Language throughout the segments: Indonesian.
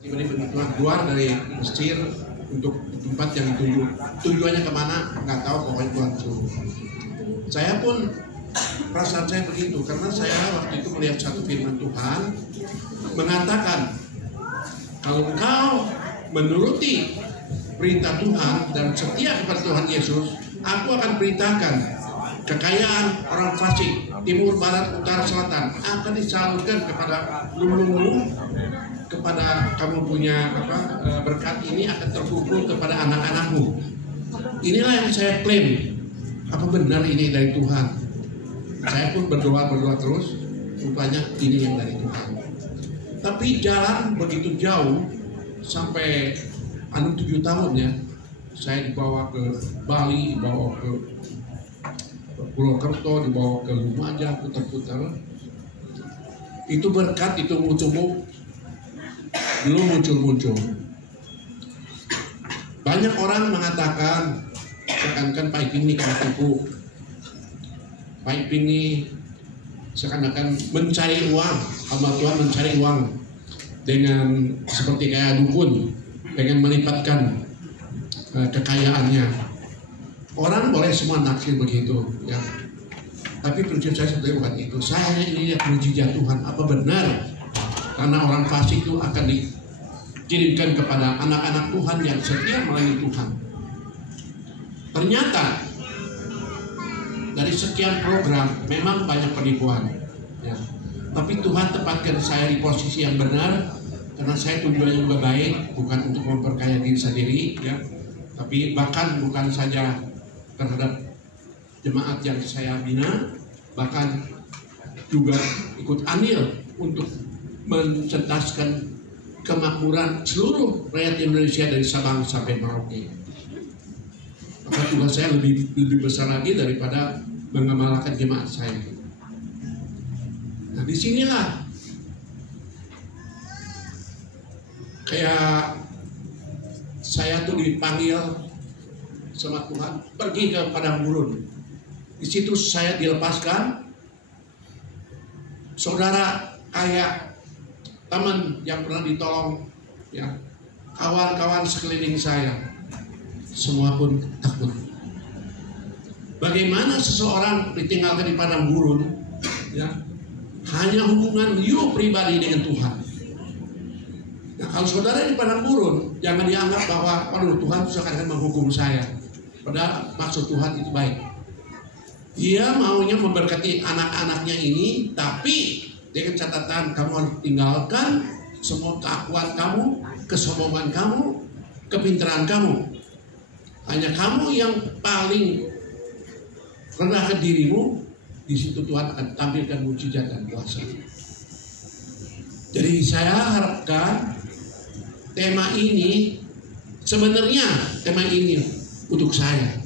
Tiba-tiba keluar dari Mesir untuk tempat yang dituju. Tujuannya kemana? Nggak tahu, pokoknya Tuhan suruh. Saya pun perasaan saya begitu karena saya waktu itu melihat satu firman Tuhan mengatakan kalau engkau menuruti perintah Tuhan dan setia kepada Tuhan Yesus, aku akan perintahkan kekayaan orang fasik timur, barat, utara, selatan akan disalurkan kepada lulu, kepada kamu punya berkat ini akan terkumpul kepada anak-anakmu. Inilah yang saya klaim. Apa benar ini dari Tuhan? Saya pun berdoa terus, rupanya ini yang dari Tuhan. Tapi jalan begitu jauh sampai 7 tahun ya, saya dibawa ke Bali, dibawa ke Purwokerto, dibawa ke Lumajang, putar-putar. Itu berkat itu tumbuh belum muncul. Banyak orang mengatakan seakan-akan Pak Iping ini kayak tipu. Pak Iping ini seakan-akan mencari uang, hamba Tuhan mencari uang dengan seperti kayak dukun, pengen melipatkan kekayaannya. Orang boleh semua naksir begitu, ya. Tapi prinsip saya sebenarnya bukan itu. Saya ini lihat mujizat Tuhan. Apa benar? Karena orang fasik itu akan dikirimkan kepada anak-anak Tuhan yang setia melayani Tuhan. Ternyata dari sekian program memang banyak penipuan, ya. Tapi Tuhan tempatkan saya di posisi yang benar karena saya tujuannya juga baik, bukan untuk memperkaya diri sendiri, ya. Tapi bahkan bukan saja terhadap jemaat yang saya bina, bahkan juga ikut andil untuk mencerdaskan kemakmuran seluruh rakyat Indonesia dari Sabang sampai Merauke. Maka tugas saya lebih besar lagi daripada mengamalkan jemaat saya. Nah, disinilah kayak saya tuh dipanggil sama Tuhan pergi ke padang gurun. Di situ saya dilepaskan. Saudara kayak teman yang pernah ditolong, ya, kawan-kawan sekeliling saya, semua pun takut. Bagaimana seseorang ditinggalkan di padang gurun, ya, hanya hubungan you pribadi dengan Tuhan. Nah, kalau saudara di padang gurun, jangan dianggap bahwa, waduh, Tuhan seakan-akan menghukum saya. Padahal maksud Tuhan itu baik. Dia maunya memberkati anak-anaknya ini, tapi dengan catatan kamu harus tinggalkan semua keakuan kamu, kesombongan kamu, kepintaran kamu. Hanya kamu yang paling rendahkan dirimu, di situ Tuhan akan tampilkan mujizat dan kuasa. Jadi saya harapkan tema ini, sebenarnya tema ini untuk saya,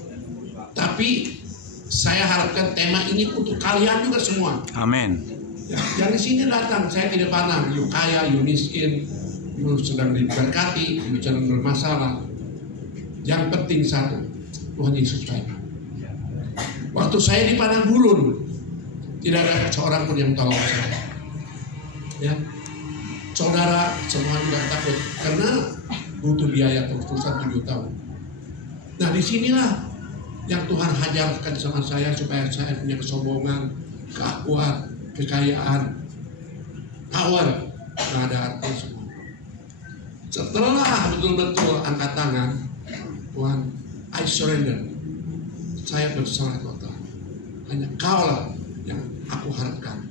tapi saya harapkan tema ini untuk kalian juga semua. Amin. Ya, yang di sini datang, saya tidak pandang you kaya, you miskin, you sedang diberkati, you sedang bermasalah. Yang penting satu, Tuhan Yesus baik. Waktu saya di padang gurun, tidak ada seorang pun yang tolong saya. Ya, saudara semua juga takut karena butuh biaya terus-terusan 7 tahun. Nah, disinilah yang Tuhan hajarkan sama saya supaya saya punya kesombongan, keakuan, kekayaan, power, nggak ada artinya semua. Setelah betul-betul angkat tangan, Tuhan, I surrender. Saya berserah kepada Tuhan. Hanya Kaulah yang aku harapkan.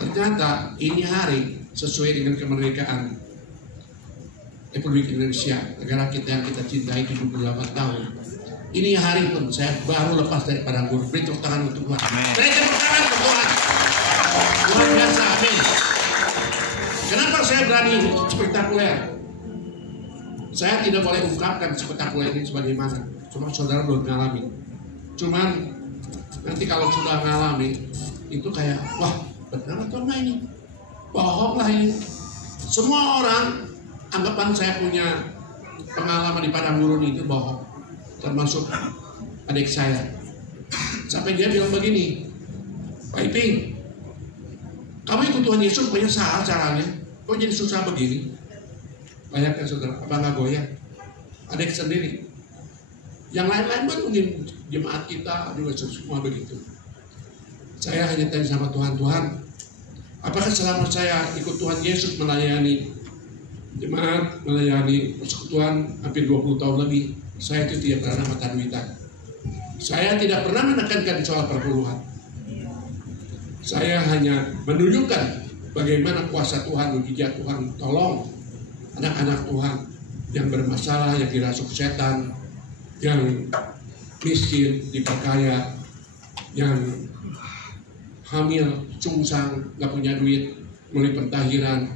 Ternyata ini hari sesuai dengan kemerdekaan Republik Indonesia, negara kita yang kita cintai 78 tahun. Ini hari pun saya baru lepas dari padang gurun. Beri tepuk tangan untuk Tuhan. Beri tepuk tangan untuk Tuhan. Luar biasa, amin. Kenapa saya berani spektakuler? Saya tidak boleh ungkapkan spektakuler ini sebagaimana. Cuma saudara belum mengalami. Cuman nanti kalau sudah mengalami, itu kayak, wah, benar atau enggak ini? Bohong lah ini. Semua orang anggapan saya punya pengalaman di padang gurun itu bohong. Termasuk adik saya. Sampai dia bilang begini, Pak Iping, kamu ikut Tuhan Yesus punya salah caranya, kok jadi susah begini? Bayangkan saudara, apa nggak goyang? Adik sendiri. Yang lain-lain pun mungkin jemaat kita juga semua begitu. Saya hanya tanya sama Tuhan, Tuhan, apakah selama saya ikut Tuhan Yesus melayani jemaat, melayani persekutuan hampir 20 tahun lebih, saya itu tidak pernah mata duitan. Saya tidak pernah menekankan soal perpuluhan. Saya hanya menunjukkan bagaimana kuasa Tuhan, mujizat Tuhan tolong anak-anak Tuhan yang bermasalah, yang dirasuk setan, yang miskin, diperkaya, yang hamil, sungsang, gak punya duit, melalui pentahiran.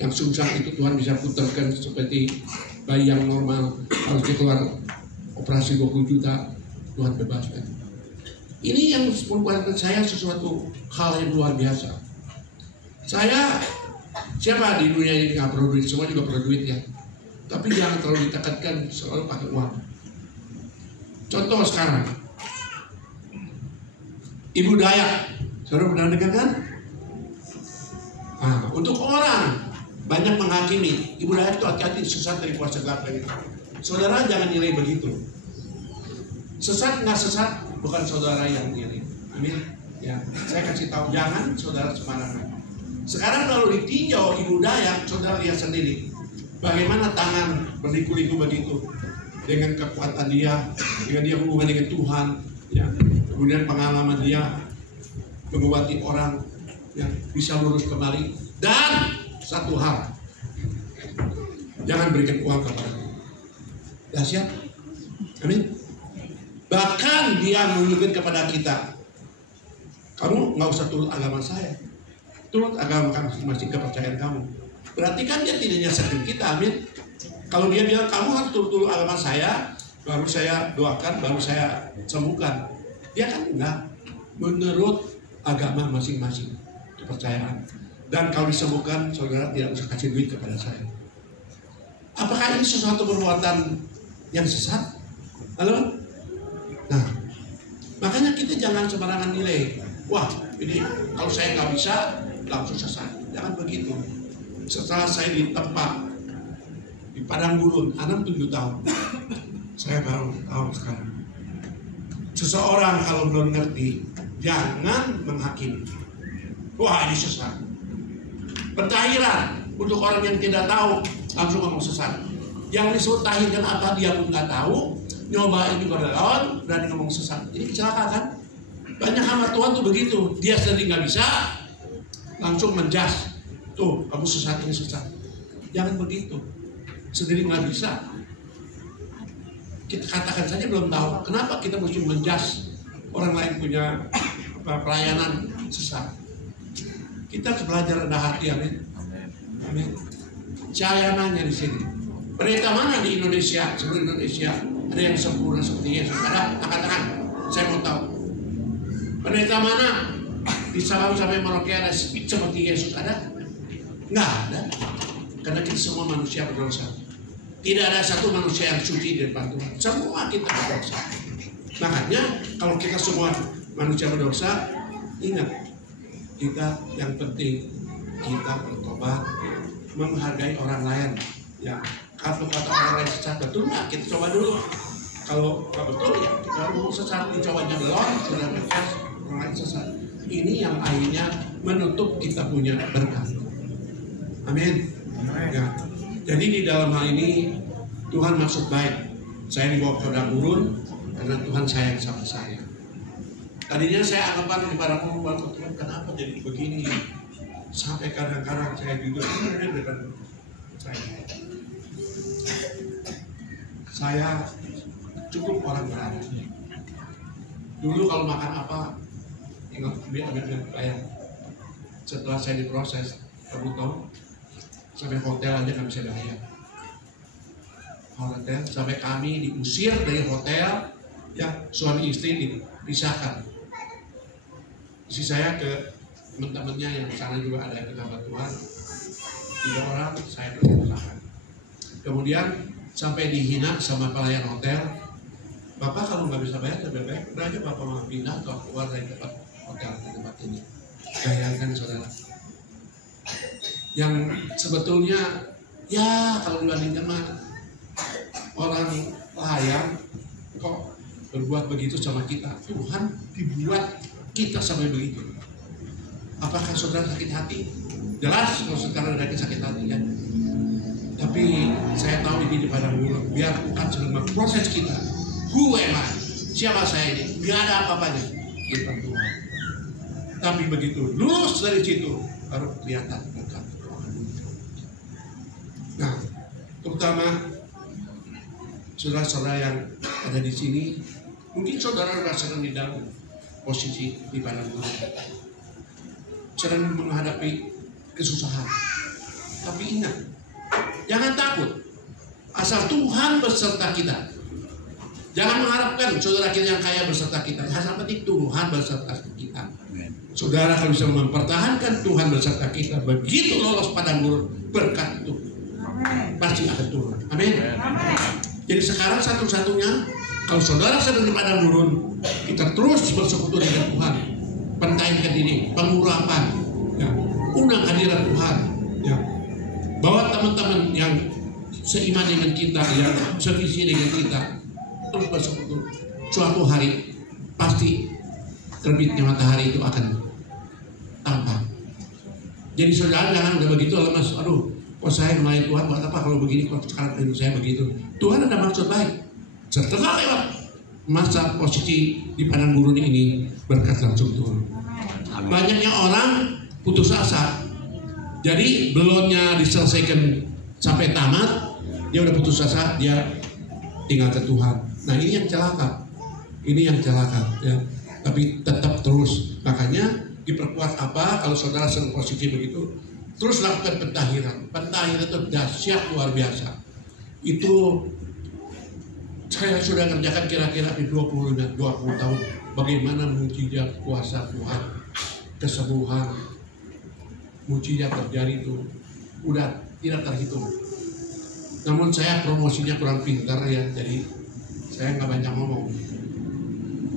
Yang sungsang itu Tuhan bisa putarkan seperti bayi yang normal, harus keluar operasi 20 juta, Tuhan bebaskan. Ini yang membuat saya sesuatu hal yang luar biasa. Saya, siapa di dunia ini gak perlu duit, semua juga perlu duit ya. Tapi jangan terlalu ditekankan selalu pakai uang. Contoh sekarang, Ibu Dayak, saudara pernah dengar kan? Nah, untuk orang banyak menghakimi, Ibu Dayak itu hati-hati sesat dari kuasa gelap ini. Saudara jangan nilai begitu. Sesat nggak sesat bukan saudara yang nilai. Amin. Ya, saya kasih tahu jangan saudara sembarangan. Sekarang kalau ditinjau Ibu Dayak, saudara lihat sendiri. Bagaimana tangan berliku-liku begitu dengan kekuatan dia, dengan dia hubungan dengan Tuhan, ya. Kemudian pengalaman dia mengobati orang yang bisa lurus kembali. Dan satu hal, jangan berikan uang kepada dia. Dahsyat, amin. Bahkan dia menunjukkan kepada kita, kamu nggak usah turut agama saya, turut agama masing-masing kepercayaan kamu. Berarti kan dia tidak nyasarin kita, amin. Kalau dia bilang kamu harus turut agama saya, baru saya doakan, baru saya sembuhkan. Dia kan enggak, menurut agama masing-masing kepercayaan. Dan kalau disembuhkan, saudara tidak usah kasih duit kepada saya. Apakah ini sesuatu perbuatan yang sesat? Halo? Nah, makanya kita jangan sembarangan nilai. Wah, ini kalau saya nggak bisa, langsung sesat. Jangan begitu. Setelah saya ditempa di padang gurun 67 tahun, saya baru tahu sekarang. Seseorang kalau belum ngerti, jangan menghakimi. Wah, ini sesat. Pentahiran untuk orang yang tidak tahu langsung ngomong sesat. Yang disebut tahirkan apa dia pun nggak tahu, nyobain juga lawan, berani ngomong sesat. Ini kecelakaan kan? Banyak hamba Tuhan tuh begitu. Dia sendiri nggak bisa, langsung menjas. Tuh, kamu sesat, ini sesat. Jangan begitu. Sendiri nggak bisa. Kita katakan saja belum tahu. Kenapa kita mesti menjas orang lain punya pelayanan sesat? Kita belajar rendah hati, amin. Amin. Saya nanya di sini, pendeta mana di Indonesia, seluruh Indonesia ada yang sempurna seperti Yesus? Ada? Angkat tangan. Saya mau tahu. Pendeta mana di Sabang sampai Merauke ada seperti Yesus? Ada? Nggak ada. Karena kita semua manusia berdosa. Tidak ada satu manusia yang suci di depan Tuhan. Semua kita berdosa. Makanya kalau kita semua manusia berdosa, ingat, kita yang penting kita bertobat, menghargai orang lain. Ya, kalau kata orang lain sesat betul nggak? Kita coba dulu. Kalau nggak betul ya kita harus sesat. Dicobanya belum, sudah bekas orang lain sesat. Ini yang akhirnya menutup kita punya berkat. Amin. Ya. Jadi di dalam hal ini Tuhan maksud baik. Saya dibawa ke padang gurun karena Tuhan sayang sama saya. Tadinya saya anggapan di padang gurun, Tuhan kenapa jadi begini? Sampai kadang-kadang saya duduk dengan saya cukup orang berani. Dulu kalau makan apa, ingat ambil bayar. Setelah saya diproses, kamu tahu, sampai hotel aja nggak bisa bayar. Hotel sampai kami diusir dari hotel, ya suami istri dipisahkan. Istri saya ke teman-temannya yang di sana juga ada yang hamba Tuhan, 3 orang saya persilahkan. Kemudian sampai dihina sama pelayan hotel. Bapak kalau nggak bisa bayar lebih baik udah aja bapak mau pindah atau keluar dari tempat hotel di tempat ini. Bayangkan saudara, yang sebetulnya Ya kalau dibandingkan mah orang lain kok berbuat begitu sama kita. Tuhan dibuat kita sampai begitu. Apakah saudara sakit hati? Jelas kalau sekarang ada sakit hati ya. Tapi saya tahu ini di padang gurun. Biar Tuhan sedang memproses kita. Who am I? Siapa saya ini? Gak ada apa-apanya. Kita Tuhan. Tapi begitu lulus dari situ baru kelihatan berkat. Nah, terutama saudara-saudara yang ada di sini, mungkin saudara sedang di dalam posisi di padang gurun, sedang menghadapi kesusahan. Tapi ingat, jangan takut. Asal Tuhan beserta kita. Jangan mengharapkan saudara kita yang kaya beserta kita. Asal penting Tuhan beserta kita. Saudara kalau bisa mempertahankan Tuhan beserta kita, begitu lolos padang gurun, berkat itu pasti akan turun. Amin. Jadi sekarang satu-satunya, kalau saudara sedang di padang gurun, kita terus bersekutu dengan Tuhan. Pentahirkan diri, pengurapan, ya, undang hadirat Tuhan, ya. Bawa teman-teman yang seiman dengan kita, yang sevisi dengan kita, terus bersekutu. Suatu hari pasti terbitnya matahari itu akan tampak. Jadi saudara jangan udah begitu lemas, aduh, kok saya melayani Tuhan buat apa kalau begini, kok sekarang hidup saya begitu. Tuhan ada maksud baik. Setelah lewat masa posisi di padang gurun ini, berkat langsung turun. Banyaknya orang putus asa. Jadi belumnya diselesaikan sampai tamat, dia udah putus asa, dia tinggal ke Tuhan. Nah ini yang celaka. Ini yang celaka ya. Tapi tetap terus. Makanya diperkuat apa kalau saudara sedang posisi begitu, terus lakukan pentahiran. Pentahiran itu dahsyat luar biasa. Itu saya sudah kerjakan kira-kira di 20 tahun. Bagaimana mujizat kuasa Tuhan, kesembuhan, mujizat terjadi itu udah tidak terhitung. Namun saya promosinya kurang pintar ya, jadi saya nggak banyak ngomong.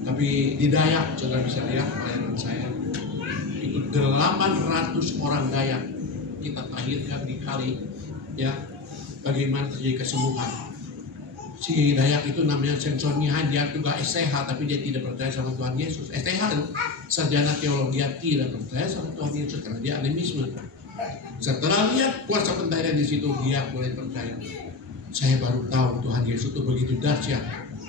Tapi di Dayak, saudara bisa lihat pelayanan saya, itu 800 orang Dayak kita tahirkan di kali, ya, bagaimana terjadi kesembuhan. Si Dayak itu namanya Samson Nihan, dia juga STH, tapi dia tidak percaya sama Tuhan Yesus. STH kan sarjana teologi, dia tidak percaya sama Tuhan Yesus karena dia animisme. Setelah lihat kuasa pentahiran di situ, dia mulai percaya. Saya baru tahu Tuhan Yesus itu begitu dahsyat.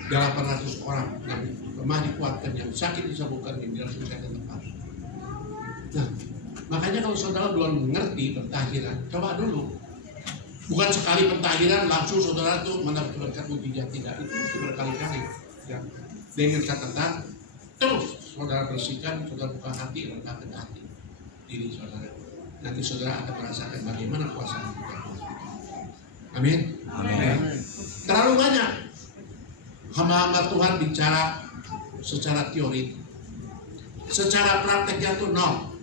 800 orang yang lemah dikuatkan, yang sakit disembuhkan, yang dirasakan tempat. Nah, makanya kalau saudara belum mengerti pentahiran, coba dulu. Bukan sekali pentahiran langsung saudara tuh mendapatkan mujizat, tidak. Itu berkali-kali. Ya. Dengan catatan, terus saudara bersihkan, saudara buka hati, rendahkan hati diri saudara. Nanti saudara akan merasakan bagaimana kuasa Tuhan. Amin. Amin. Terlalu banyak hamba-hamba Tuhan bicara secara teori, secara prakteknya itu nol.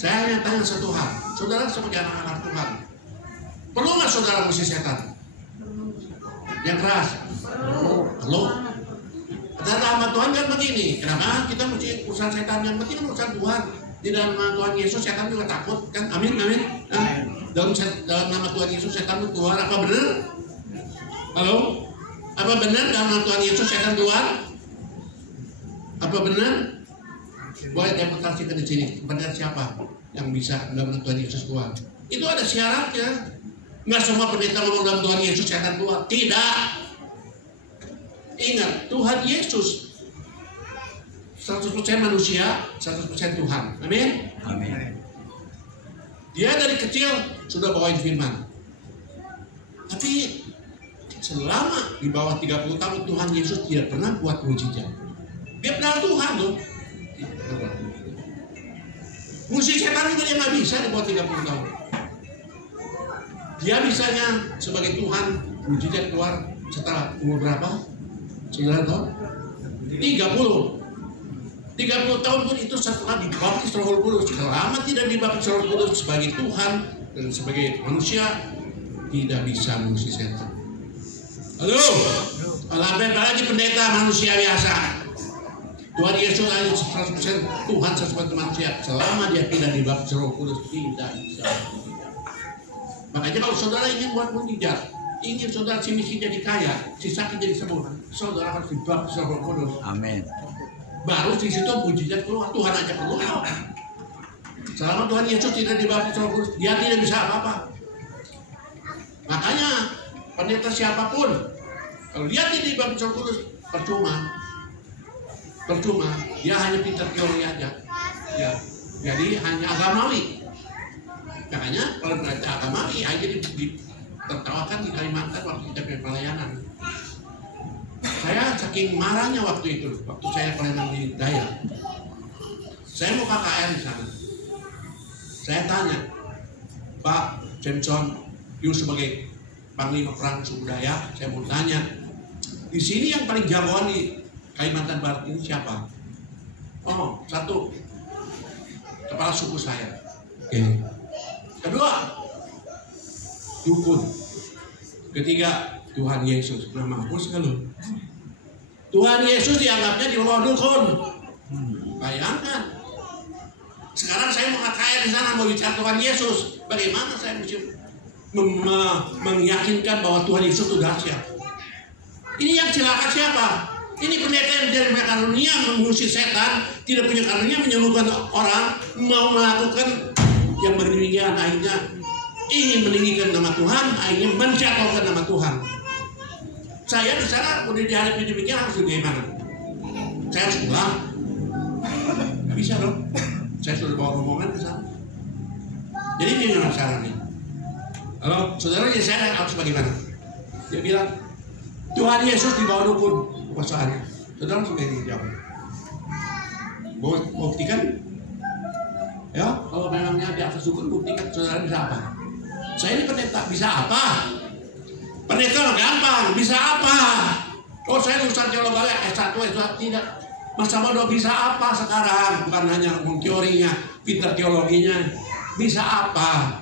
Saya hanya tanya satu hal, saudara sebagai anak-anak Tuhan, perlu nggak saudara musik setan? Yang keras? Perlu. Kata hamba Tuhan kan begini, kenapa kita mesti urusan setan? Yang penting urusan Tuhan. Di dalam nama Tuhan Yesus setan juga takut kan? Amin, amin. Nah, dalam nama Tuhan Yesus setan itu keluar, apa benar? Halo? Apa benar dalam nama Tuhan Yesus setan keluar? Apa benar? Boleh demonstrasikan di sini. Benar siapa yang bisa dalam nama Tuhan Yesus keluar? Itu ada syaratnya. Nggak semua pendeta ngomong dalam Tuhan Yesus setan keluar. Tidak. Ingat, Tuhan Yesus 100% manusia, 100% Tuhan. Amin? Amin. Dia dari kecil sudah bawain firman. Tapi selama di bawah 30 tahun Tuhan Yesus tidak pernah buat mujizat. Dia benar Tuhan loh. Musik setan juga dia nggak bisa dibuat 30 tahun. Dia bisanya sebagai Tuhan mujizat keluar setelah umur berapa? 9 tahun? 30 tahun pun itu setelah dibaptis Roh Kudus. Selama tidak dibaptis Roh Kudus sebagai Tuhan dan sebagai manusia, tidak bisa mengusir setan. Halo, apalagi pendeta manusia biasa. Tuhan Yesus hanya 100% Tuhan, 100% manusia. Selama dia tidak dibaptis Roh Kudus, tidak bisa. Makanya kalau saudara ingin buat mujizat, ingin saudara si miskin jadi kaya, si sakit jadi sembuh, saudara harus dibaptis Roh Kudus. Amin. Baru di situ mujizat keluar. Tuhan aja keluar. Selama Tuhan Yesus tidak dibaptis Roh Kudus, dia tidak bisa apa-apa. Makanya pendeta siapapun, kalau dia tidak dibaptis Roh Kudus, percuma. Dia hanya pintar teori aja. Ya, jadi hanya agamawi. Makanya kalau berarti agamawi, aja ditertawakan di Kalimantan waktu kita pelayanan. Saya saking marahnya waktu itu, waktu saya pelayanan di Daya. Saya mau KKR di sana. Saya tanya, Pak Jameson, you sebagai Panglima Perang Suku Dayak, saya mau tanya, di sini yang paling jagoan di Kalimantan Barat ini siapa? Oh, satu, kepala suku saya. Oke. Kedua, dukun. Ketiga, Tuhan Yesus. Nah, mampus kan lu? Tuhan Yesus dianggapnya di bawah dukun. Bayangkan. Sekarang saya mau KKR di sana, mau bicara Tuhan Yesus. Bagaimana saya mesti meyakinkan bahwa Tuhan Yesus itu dahsyat? Ini yang celaka siapa? Ini pendeta yang tidak punya karunia mengusir setan, tidak punya karunia menyembuhkan orang, mau melakukan yang berdemikian, akhirnya ingin meninggikan nama Tuhan, akhirnya menjatuhkan nama Tuhan. Saya di sana udah dihadapi demikian, harus bagaimana? Saya harus pulang? Gak bisa dong. Saya sudah bawa rombongan ke sana. Jadi gimana caranya? Kalau saudara jadi saya harus bagaimana? Dia bilang Tuhan Yesus di bawah dukun kekuasaannya. Saudara sudah dijawab. Buktikan? Ya, kalau memangnya di atas dukun, buktikan. Saudara bisa apa? Saya ini pendeta, bisa apa? Pendeta gampang, bisa apa? Oh, saya lulusan teologi S1, S2, tidak. Masa bodoh bisa apa sekarang? Bukan hanya ngomong teorinya, pintar teologinya. Bisa apa?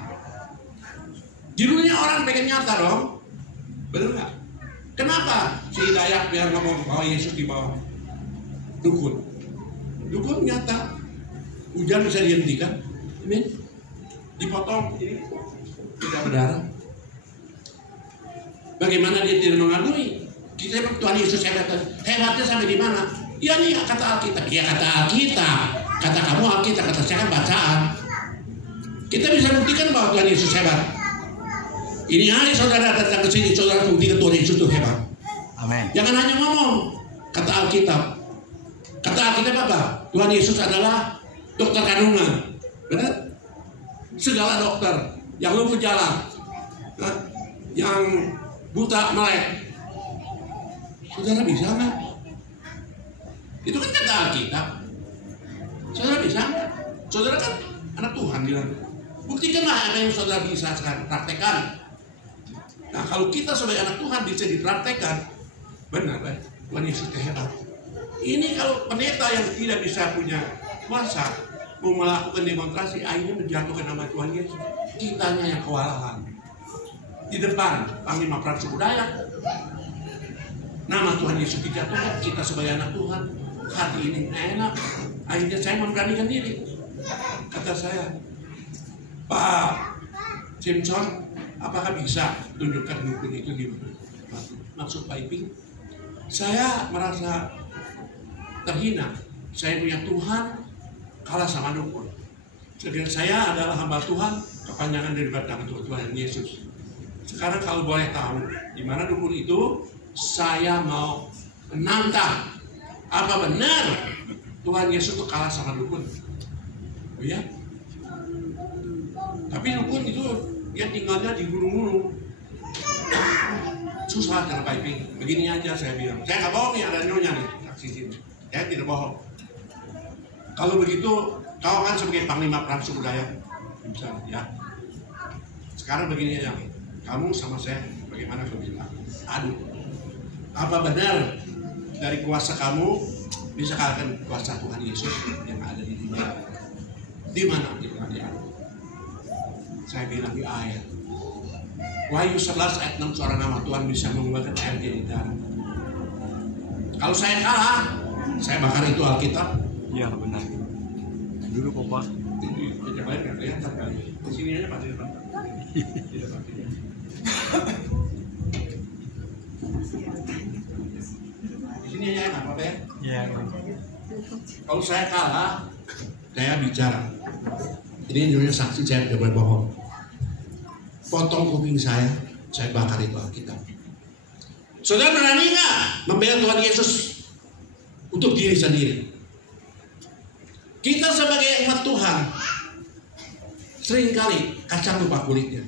Di dunia orang pengen nyata dong. Benar nggak? Kenapa si Dayak biar ngomong bahwa Yesus di bawah dukun? Dukun nyata. Hujan bisa dihentikan. Amin. Dipotong ini tidak berdarah. Bagaimana dia tidak mengagumi? Kita Tuhan Yesus hebatnya sampai di mana? Ya nih kata Alkitab. Ya kata Alkitab. Kata kamu Alkitab, kata saya kan bacaan. Kita bisa buktikan bahwa Tuhan Yesus hebat. Ini hari saudara datang ke sini, saudara buktikan Tuhan Yesus itu hebat. Amin. Jangan hanya ngomong. Kata Alkitab. Kata Alkitab apa? Tuhan Yesus adalah dokter kandungan. Benar? Segala dokter yang lumpuh jalan, yang buta melek. Saudara bisa nggak? Itu kan kata Alkitab. Saudara bisa nggak? Saudara kan anak Tuhan bilang. Buktikanlah apa yang saudara bisa sekarang praktekkan. Nah, kalau kita sebagai anak Tuhan bisa dipraktekkan, benar, Tuhan Yesus hebat. Ini kalau pendeta yang tidak bisa punya kuasa, mau melakukan demonstrasi, akhirnya menjatuhkan nama Tuhan Yesus. Kitanya yang kewalahan. Di depan Panglima Perang Suku Dayak, nama Tuhan Yesus dijatuhkan. Kita sebagai anak Tuhan, hati ini enak. Akhirnya saya memberanikan diri. Kata saya, Pak Jameson, apakah bisa tunjukkan dukun itu di maksud Pak Iping? Saya merasa terhina. Saya punya Tuhan kalah sama dukun. Jadi saya adalah hamba Tuhan, kepanjangan dari batang Tuhan Yesus. Sekarang kalau boleh tahu di mana dukun itu, saya mau menantang. Apa benar Tuhan Yesus itu kalah sama dukun? Oh ya? Tapi dukun itu dia tinggalnya di gunung-gunung. Susah cara piping. Begini aja saya bilang. Saya nggak bohong nih, ada nyonya nih saksi sini. Saya tidak bohong. Kalau begitu, kau kan sebagai Panglima Perang Suku Dayak, bisa ya. Sekarang begini aja, kamu sama saya bagaimana kau bilang? Aduh, apa benar dari kuasa kamu bisa kalahkan kuasa Tuhan Yesus yang ada di dunia? Di mana di dunia? Saya bilang di ayat Wahyu 11 ayat 6, seorang nama Tuhan bisa mengubahkan air jadi darah. Kalau saya kalah, saya bakar itu Alkitab. Iya benar. Dulu Papa. Yang lain nggak kelihatan kali. Di sini aja Pak. Di sini aja nggak apa-apa ya? Iya. Kalau saya kalah, saya bicara. Ini judulnya saksi, saya tidak boleh bohong. Potong kuping saya bakar itu Alkitab. Saudara berani nggak membela Tuhan Yesus untuk diri sendiri? Kita sebagai umat Tuhan seringkali kacang lupa kulitnya.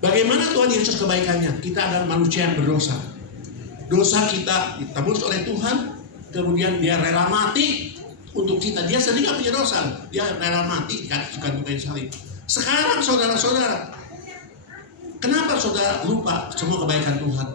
Bagaimana Tuhan Yesus kebaikannya? Kita adalah manusia yang berdosa. Dosa kita ditebus oleh Tuhan, kemudian dia rela mati untuk kita. Dia sendiri nggak punya dosa, dia rela mati kan suka kayu salib. Sekarang saudara-saudara, kenapa saudara lupa semua kebaikan Tuhan?